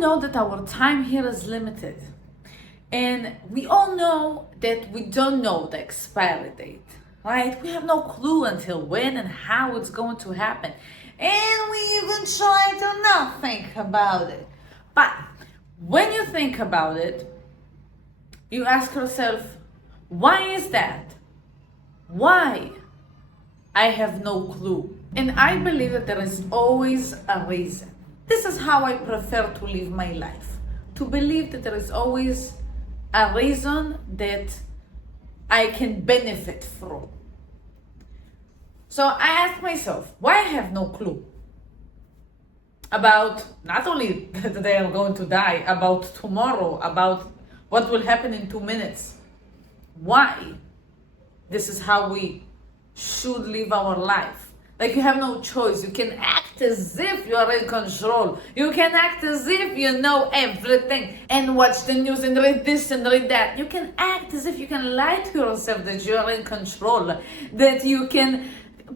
know that our time here is limited. And we all know that we don't know the expiry date, right? We have no clue until when and how it's going to happen. And we even try to not think about it. But when you think about it, you ask yourself, why is that? Why? I have no clue. And I believe that there is always a reason. This is how I prefer to live my life. To believe that there is always a reason that I can benefit from. So I ask myself, why I have no clue about not only that I am going to die, about tomorrow, about what will happen in 2 minutes. Why? This is how we should live our life. Like, you have no choice. You can act as if you are in control. You can act as if you know everything and watch the news and read this and read that. You can act as if you can lie to yourself that you are in control, that you can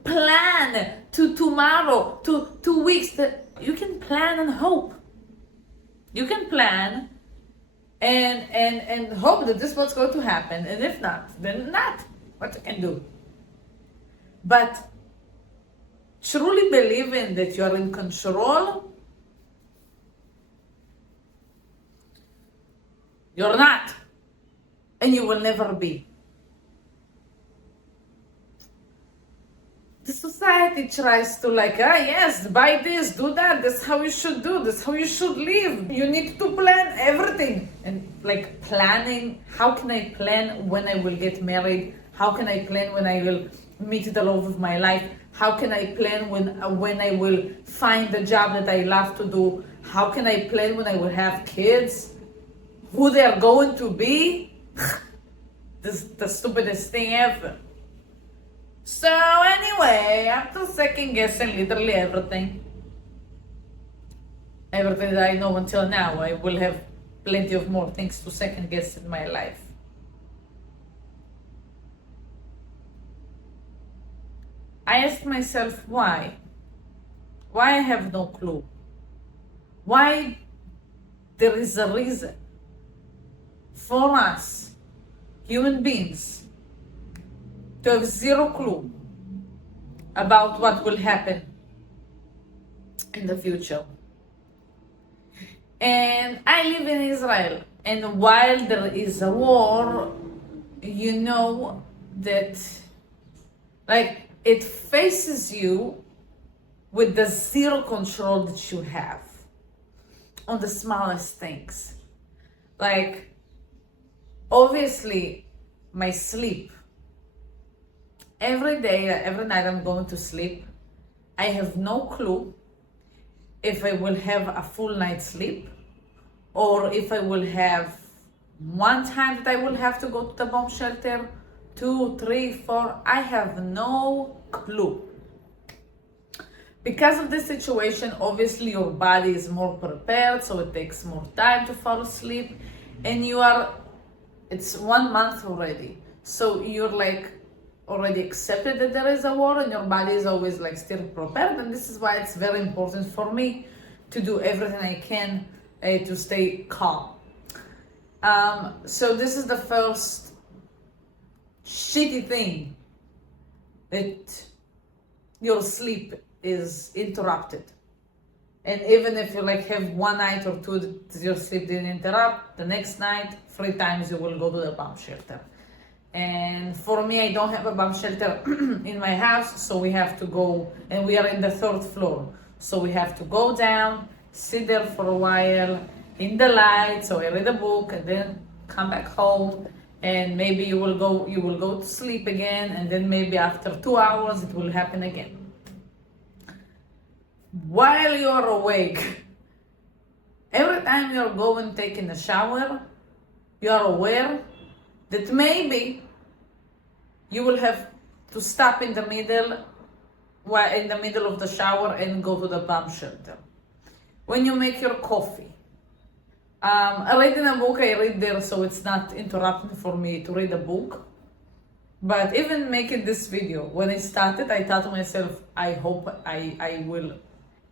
plan to tomorrow, to 2 weeks, that you can plan and hope. You can plan and hope that this is what's going to happen. And if not, then not. What you can do. But truly believing that you're in control, you're not. And you will never be. The society tries to yes, buy this, do that, that's how you should do, that's how you should live. You need to plan everything. And planning, how can I plan when I will get married? How can I plan when I will meet the love of my life? How can I plan when I will find the job that I love to do? How can I plan when I will have kids? Who they are going to be? This is the stupidest thing ever. So anyway, after second guessing literally everything that I know until now, I will have plenty of more things to second guess in my life. I asked myself why. Why I have no clue. Why there is a reason for us, human beings, to have zero clue about what will happen in the future. And I live in Israel, and while there is a war, you know that it faces you with the zero control that you have on the smallest things. Obviously, my sleep. Every day, every night I'm going to sleep, I have no clue if I will have a full night's sleep or if I will have one time that I will have to go to the bomb shelter, 2, 3, 4, I have no clue. Because of this situation, obviously your body is more prepared, so it takes more time to fall asleep, and it's 1 month already. So you're already accepted that there is a war, and your body is always still prepared, and this is why it's very important for me to do everything I can to stay calm. So this is the first shitty thing, that your sleep is interrupted. And even if you have 1 night or 2 that your sleep didn't interrupt, the next night 3 times you will go to the bomb shelter. And for me, I don't have a bomb shelter in my house, so we have to go, and we are in the 3rd floor, so we have to go down, sit there for a while in the light, so I read a book and then come back home, and maybe you will go to sleep again, and then maybe after 2 hours it will happen again. While you're awake, every time you're going taking a shower, you're aware that maybe you will have to stop in the middle of the shower and go to the bomb shelter. When you make your coffee, I read in a book, I read there, so it's not interrupting for me to read a book. But even making this video, when I started, I thought to myself, I hope I will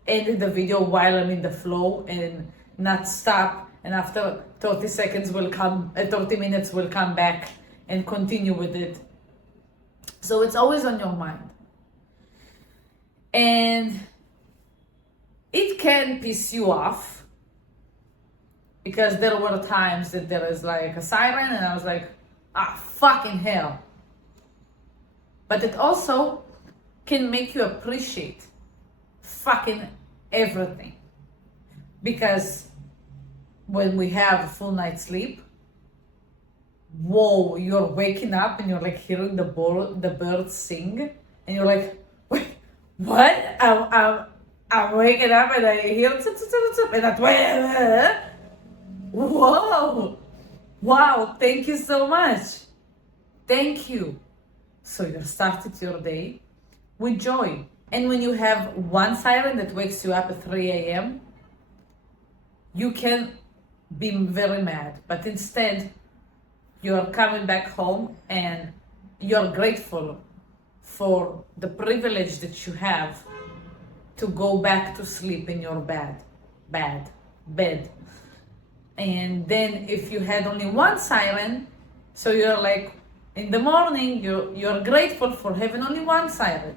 end the video while I'm in the flow and not stop, and after 30 seconds will come, 30 minutes will come back and continue with it. So it's always on your mind. And it can piss you off, because there were times that there is like a siren and I was like, fucking hell. But it also can make you appreciate fucking everything. Because when we have a full night's sleep, whoa, you're waking up and you're like hearing the birds sing, and you're like, wait, what? I'm waking up and I hear and that's whoa, wow, thank you so much. Thank you. So you started your day with joy. And when you have one siren that wakes you up at 3 a.m., you can be very mad. But instead, you're coming back home and you're grateful for the privilege that you have to go back to sleep in your bed. And then if you had only one siren, so you're like, in the morning, you're grateful for having only one siren.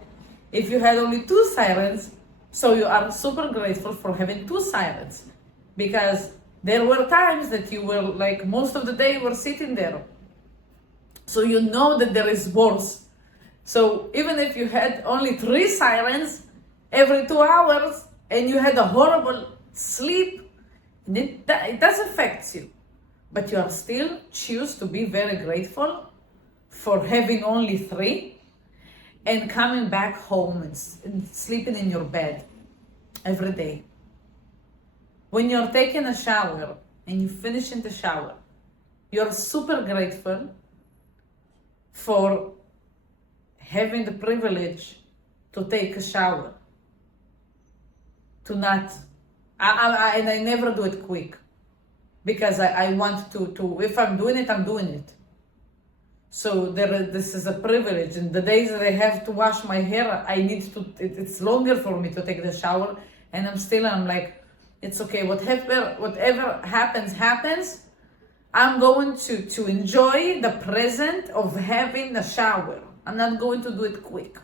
If you had only two sirens, so you are super grateful for having two sirens. Because there were times that you were like, most of the day you were sitting there. So you know that there is worse. So even if you had only 3 sirens every 2 hours and you had a horrible sleep, it does affect you. But you are still choose to be very grateful for having only 3 and coming back home and sleeping in your bed every day. When you're taking a shower and you finish in the shower, you're super grateful for having the privilege to take a shower. To not, and I never do it quick, because I want to, if I'm doing it, I'm doing it. So this is a privilege, and the days that I have to wash my hair, it's longer for me to take the shower, and I'm like, it's okay, whatever happens, I'm going to enjoy the present of having a shower. I'm not going to do it quick.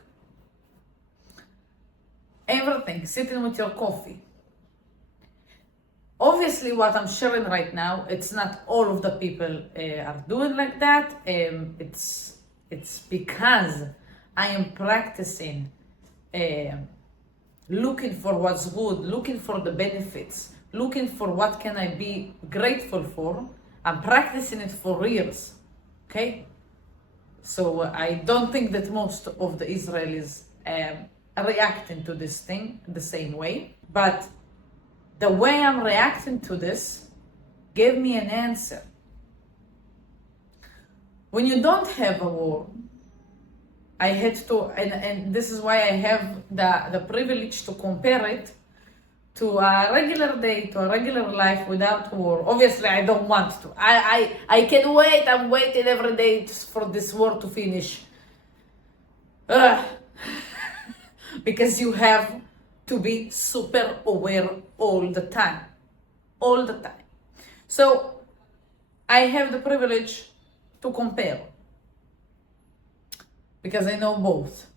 Everything, sitting with your coffee. Obviously, what I'm sharing right now, it's not all of the people are doing like that. It's because I am practicing looking for what's good, looking for the benefits, looking for what can I be grateful for. I'm practicing it for years, okay? So I don't think that most of the Israelis reacting to this thing the same way, but the way I'm reacting to this gave me an answer. When you don't have a war, I had to, and this is why I have the privilege to compare it to a regular day, to a regular life without war. Obviously, I don't want to. I can wait. I'm waiting every day for this war to finish. Because you have to be super aware all the time. All the time. So, I have the privilege to compare. Because I know both.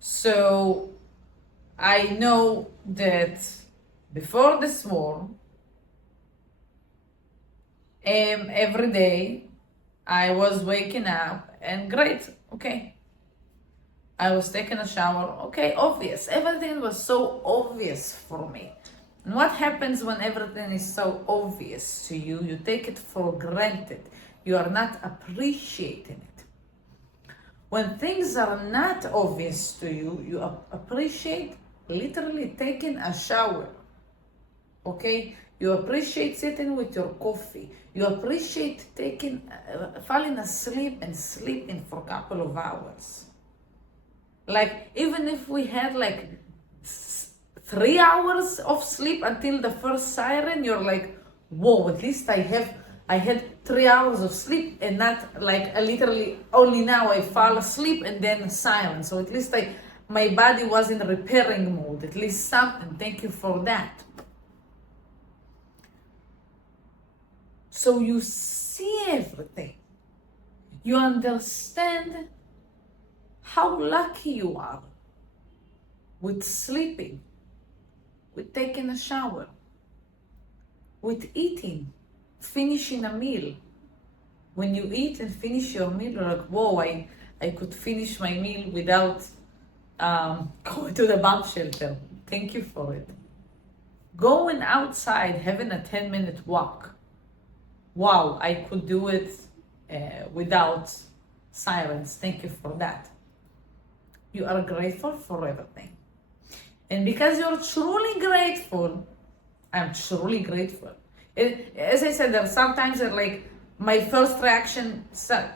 So, I know that before this war, every day I was waking up and great, okay. I was taking a shower, okay, obvious. Everything was so obvious for me. And what happens when everything is so obvious to you? You take it for granted. You are not appreciating it. When things are not obvious to you, you appreciate literally taking a shower. Okay, you appreciate sitting with your coffee. You appreciate falling asleep and sleeping for a couple of hours. Like, even if we had like 3 hours of sleep until the first siren, you're like, whoa, at least I had 3 hours of sleep and not like literally only now I fall asleep and then siren. So at least my body was in repairing mode, at least something. Thank you for that. So you see everything. You understand how lucky you are with sleeping, with taking a shower, with eating, finishing a meal. When you eat and finish your meal, you're like, whoa, I could finish my meal without going to the bomb shelter. Thank you for it. Going outside, having a 10-minute walk. Wow, I could do it without sirens. Thank you for that. You are grateful for everything. And because you're truly grateful, I'm truly grateful. As I said, there are sometimes that like my first reaction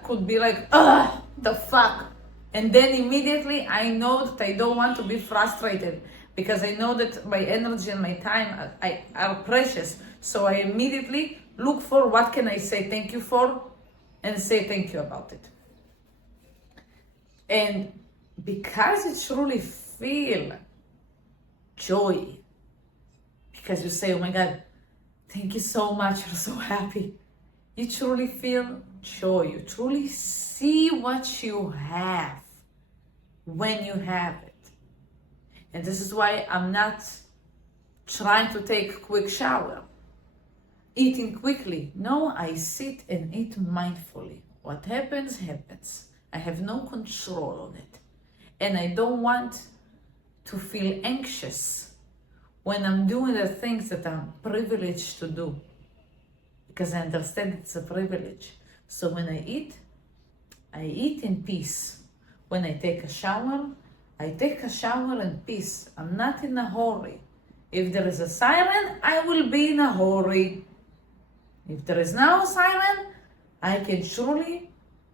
could be like, ugh, the fuck. And then immediately I know that I don't want to be frustrated because I know that my energy and my time are precious. So I immediately look for what can I say thank you for and say thank you about it. And because you truly feel joy, because you say, oh my God, thank you so much, you're so happy. You truly feel joy. You truly see what you have when you have it. And this is why I'm not trying to take a quick shower, eating quickly. No, I sit and eat mindfully. What happens, happens. I have no control on it. And I don't want to feel anxious when I'm doing the things that I'm privileged to do, because I understand it's a privilege. So when I eat in peace. When I take a shower in peace. I'm not in a hurry. If there is a siren, I will be in a hurry. If there is no siren, I can truly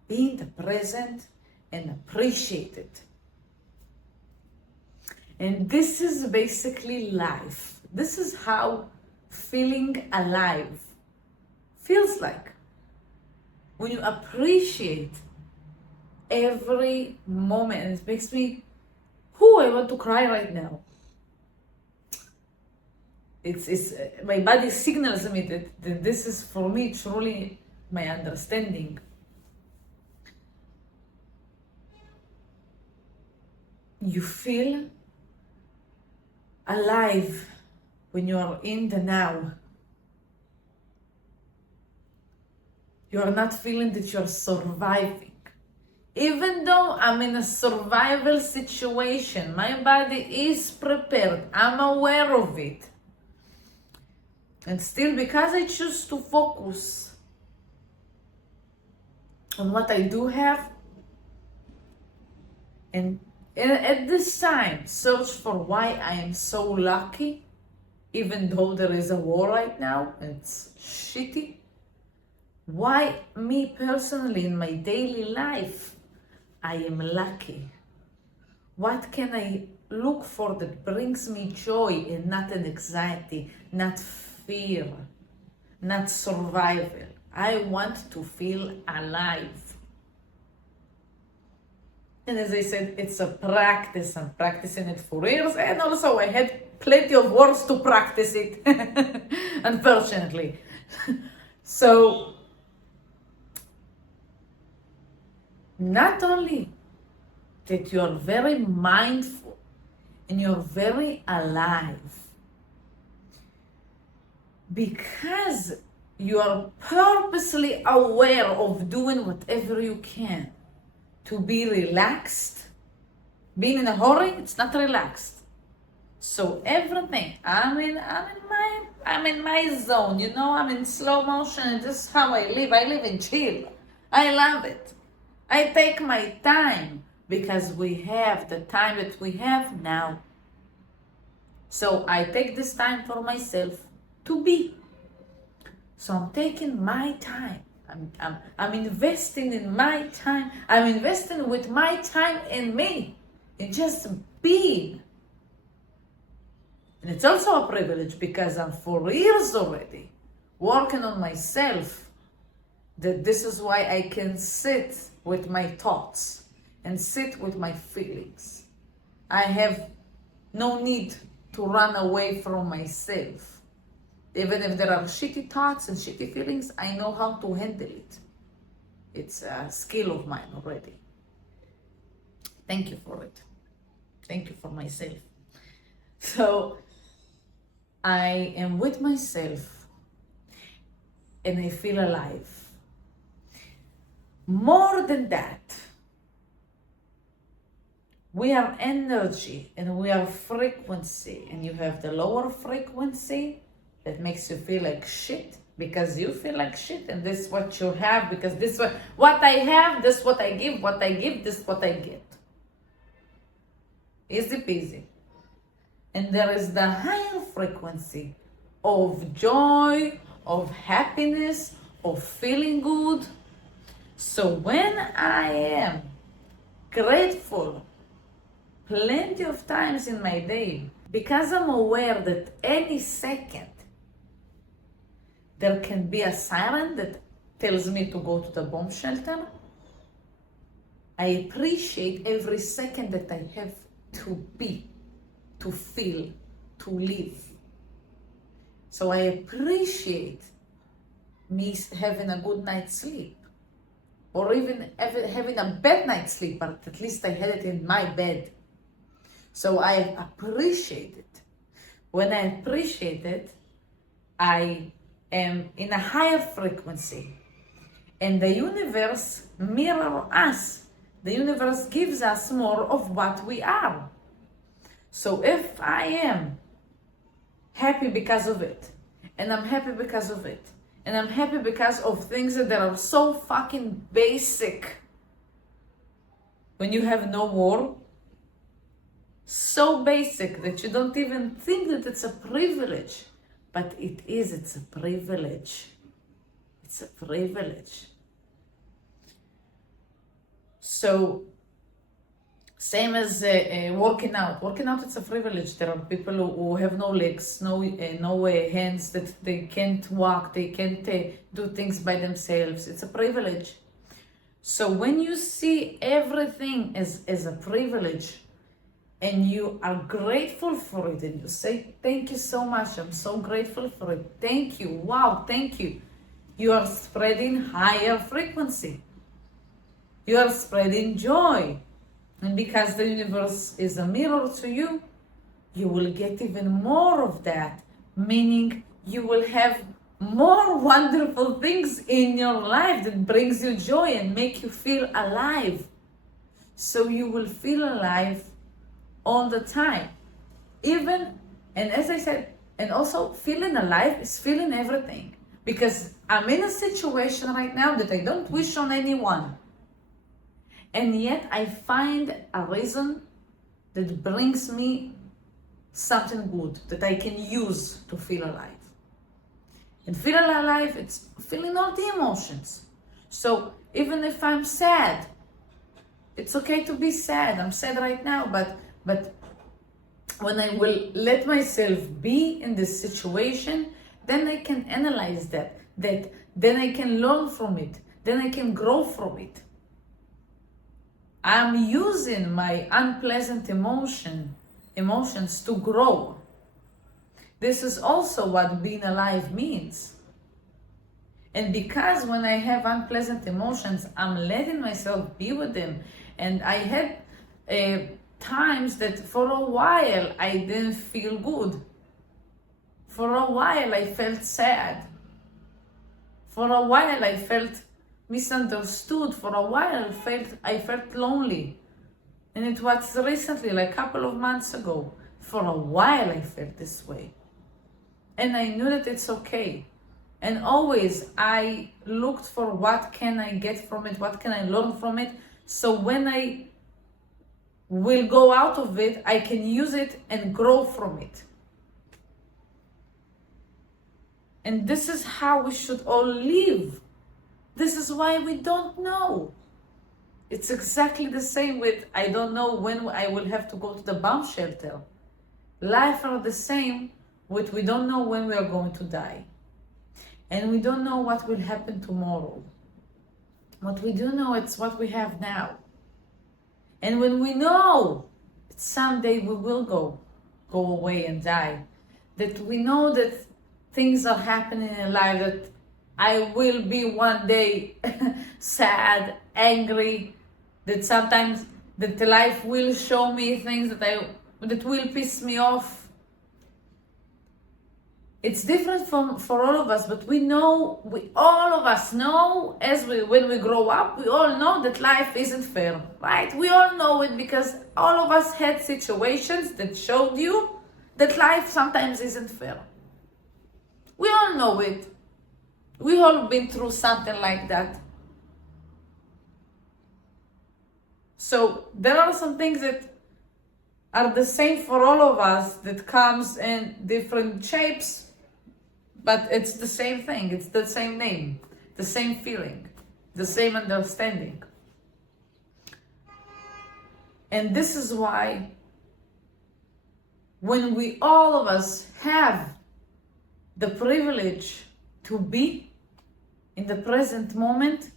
be in the present and appreciate it. And this is basically life. This is how feeling alive feels like. When you appreciate every moment, it makes me, I want to cry right now. It's my body signals me that this is for me truly my understanding. You feel alive when you are in the now. You are not feeling that you're surviving. Even though I'm in a survival situation, my body is prepared. I'm aware of it. And still, because I choose to focus on what I do have, and at this time, search for why I am so lucky, even though there is a war right now, and it's shitty. Why me personally in my daily life, I am lucky. What can I look for that brings me joy and not an anxiety, not fear, not survival? I want to feel alive. And as I said, it's a practice. I'm practicing it for years, and also I had plenty of wars to practice it, unfortunately. So, not only that you're very mindful and you're very alive, because you are purposely aware of doing whatever you can to be relaxed. Being in a hurry, it's not relaxed. So everything, I'm in my zone, I'm in slow motion, and this is how I live. I live in chill. I love it. I take my time because we have the time that we have now. So I take this time for myself to be. So I'm taking my time. I'm investing in my time. I'm investing with my time in me, in just being. And it's also a privilege because I'm for years already working on myself, that this is why I can sit with my thoughts and sit with my feelings. I have no need to run away from myself. Even if there are shitty thoughts and shitty feelings, I know how to handle it. It's a skill of mine already. Thank you for it. Thank you for myself. So I am with myself and I feel alive. More than that, we are energy and we are frequency, and you have the lower frequency that makes you feel like shit because you feel like shit, and this is what you have because this is what I have, this is what I give, this is what I get. Easy peasy. And there is the higher frequency of joy, of happiness, of feeling good. So when I am grateful plenty of times in my day, because I'm aware that any second there can be a siren that tells me to go to the bomb shelter, I appreciate every second that I have to be, to feel, to live. So I appreciate me having a good night's sleep, or even having a bad night's sleep, but at least I had it in my bed. So I appreciate it. When I appreciate it, I am in a higher frequency. And the universe mirrors us. The universe gives us more of what we are. So if I am happy because of it, and I'm happy because of it, and I'm happy because of things that are so fucking basic, when you have no war, so basic that you don't even think that it's a privilege, but it is, it's a privilege. It's a privilege. So, same as working out. Working out, it's a privilege. There are people who have no legs, no hands, that they can't walk, they can't do things by themselves. It's a privilege. So when you see everything as a privilege, and you are grateful for it, and you say, thank you so much, I'm so grateful for it, thank you, wow, thank you, you are spreading higher frequency. You are spreading joy. And because the universe is a mirror to you, you will get even more of that, meaning you will have more wonderful things in your life that brings you joy and make you feel alive. So you will feel alive all the time. Even, and as I said, and also feeling alive is feeling everything. Because I'm in a situation right now that I don't wish on anyone. And yet I find a reason that brings me something good that I can use to feel alive. And feeling alive, it's feeling all the emotions. So even if I'm sad, it's okay to be sad. I'm sad right now, but when I will let myself be in this situation, then I can analyze that then I can learn from it, then I can grow from it. I'm using my unpleasant emotions to grow. This is also what being alive means. And because when I have unpleasant emotions, I'm letting myself be with them. And I had times that for a while I didn't feel good. For a while I felt sad. For a while I felt misunderstood. For a while I felt lonely. And it was recently, like a couple of months ago. For a while I felt this way. And I knew that it's okay. And always I looked for what can I get from it, what can I learn from it. So when I will go out of it, I can use it and grow from it. And this is how we should all live. This is why we don't know. It's exactly the same with, I don't know when I will have to go to the bomb shelter. Life are the same with, we don't know when we are going to die. And we don't know what will happen tomorrow. What we do know, it's what we have now. And when we know that someday we will go away and die, that we know that things are happening in life that I will be one day sad, angry, that sometimes that life will show me things that will piss me off. It's different for all of us, but all of us know, when we grow up, we all know that life isn't fair, right? We all know it because all of us had situations that showed you that life sometimes isn't fair. We all know it. We all been through something like that. So there are some things that are the same for all of us that comes in different shapes, but it's the same thing. It's the same name, the same feeling, the same understanding. And this is why when we all of us have the privilege to be in the present moment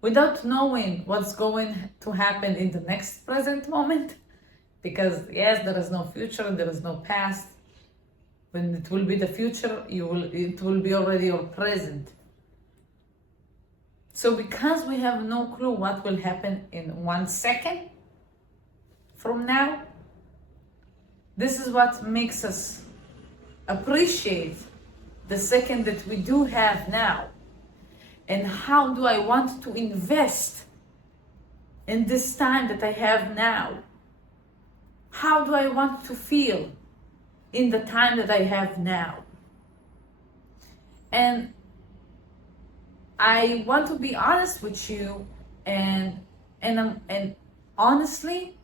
without knowing what's going to happen in the next present moment, because yes, there is no future, there is no past. When it will be the future, it will be already your present. So because we have no clue what will happen in 1 second from now, this is what makes us appreciate the second that we do have now. And how do I want to invest in this time that I have now? How do I want to feel in the time that I have now? And I want to be honest with you, and honestly,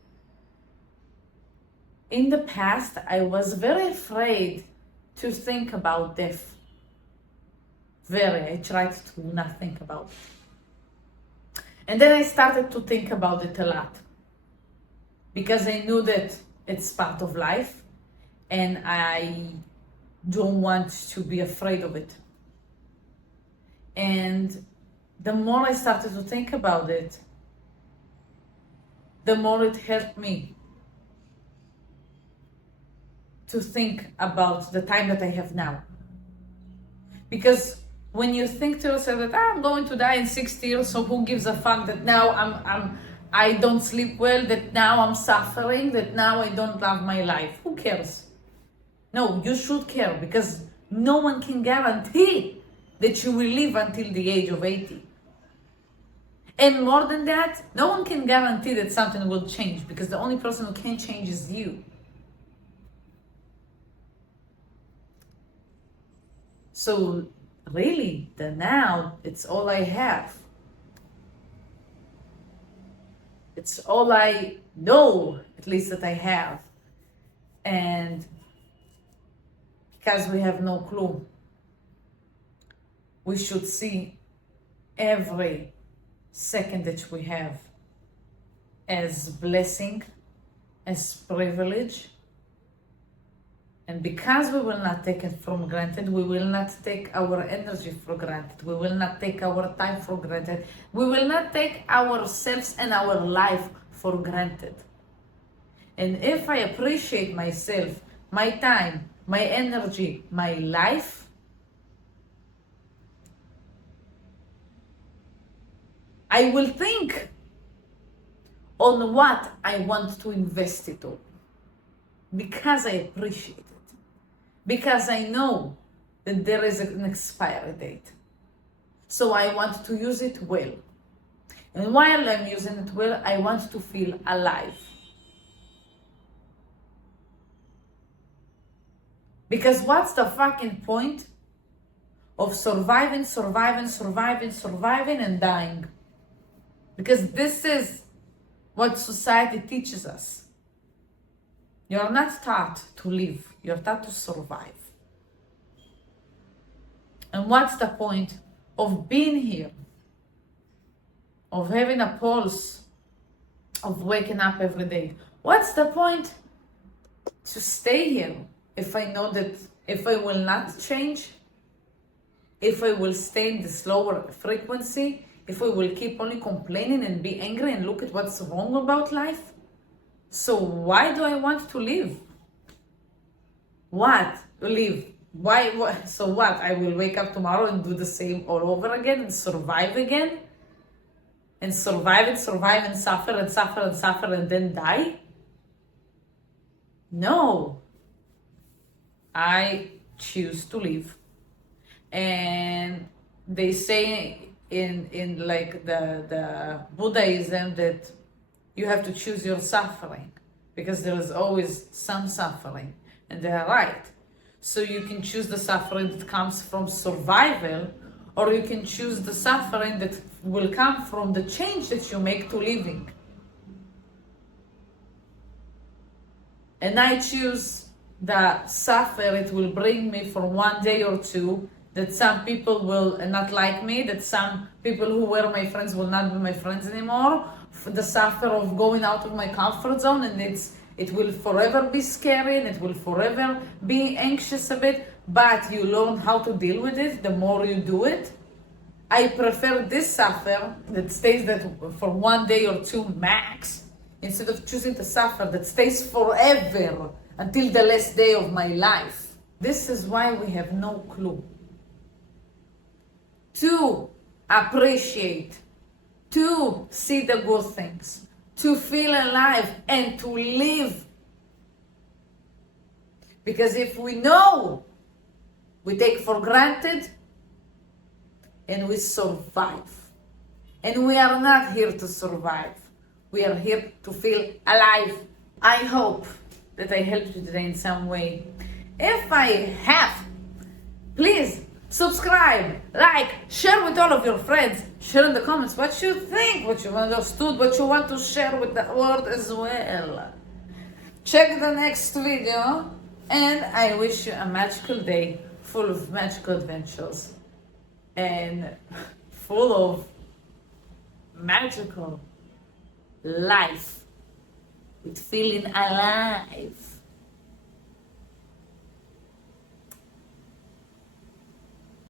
in the past, I was very afraid to think about death. I tried to not think about it. And then I started to think about it a lot, because I knew that it's part of life and I don't want to be afraid of it. And the more I started to think about it, the more it helped me to think about the time that I have now. Because when you think to yourself that I'm going to die in 60 years, so who gives a fuck that now I don't sleep well, that now I'm suffering, that now I don't love my life? Who cares? No, you should care, because no one can guarantee that you will live until the age of 80. And more than that, no one can guarantee that something will change, because the only person who can change is you. So really, the now, it's all I have. It's all I know, at least, that I have. And because we have no clue, we should see every second that we have as blessing, as privilege. And because we will not take it for granted, we will not take our energy for granted, we will not take our time for granted, we will not take ourselves and our life for granted. And if I appreciate myself, my time, my energy, my life, I will think on what I want to invest it on, because I appreciate it. Because I know that there is an expiry date. So I want to use it well. And while I'm using it well, I want to feel alive. Because what's the fucking point of surviving and dying? Because this is what society teaches us. You're not taught to live, you're taught to survive. And what's the point of being here, of having a pulse, of waking up every day? What's the point to stay here if I know that if I will not change, if I will stay in this lower frequency, if I will keep only complaining and be angry and look at what's wrong about life? So why do I want to live? What? To live? So what? I will wake up tomorrow and do the same all over again and survive again? And survive and survive and suffer and suffer and suffer and then die? No. I choose to live. And they say in like the Buddhism that you have to choose your suffering because there is always some suffering, and they are right. So you can choose the suffering that comes from survival, or you can choose the suffering that will come from the change that you make to living. And I choose the suffer it will bring me for one day or two, that some people will not like me, that some people who were my friends will not be my friends anymore, the suffer of going out of my comfort zone, and it will forever be scary and it will forever be anxious a bit, but you learn how to deal with it the more you do it. I prefer this suffer that stays that for one day or two max, instead of choosing the suffer that stays forever until the last day of my life. This is why we have no clue to appreciate, to see the good things, to feel alive and to live. Because if we know, we take for granted and we survive. And we are not here to survive. We are here to feel alive. I hope that I helped you today in some way. If I have, please subscribe, like, share with all of your friends. Share in the comments what you think, what you understood, what you want to share with the world as well. Check the next video, and I wish you a magical day full of magical adventures and full of magical life with feeling alive.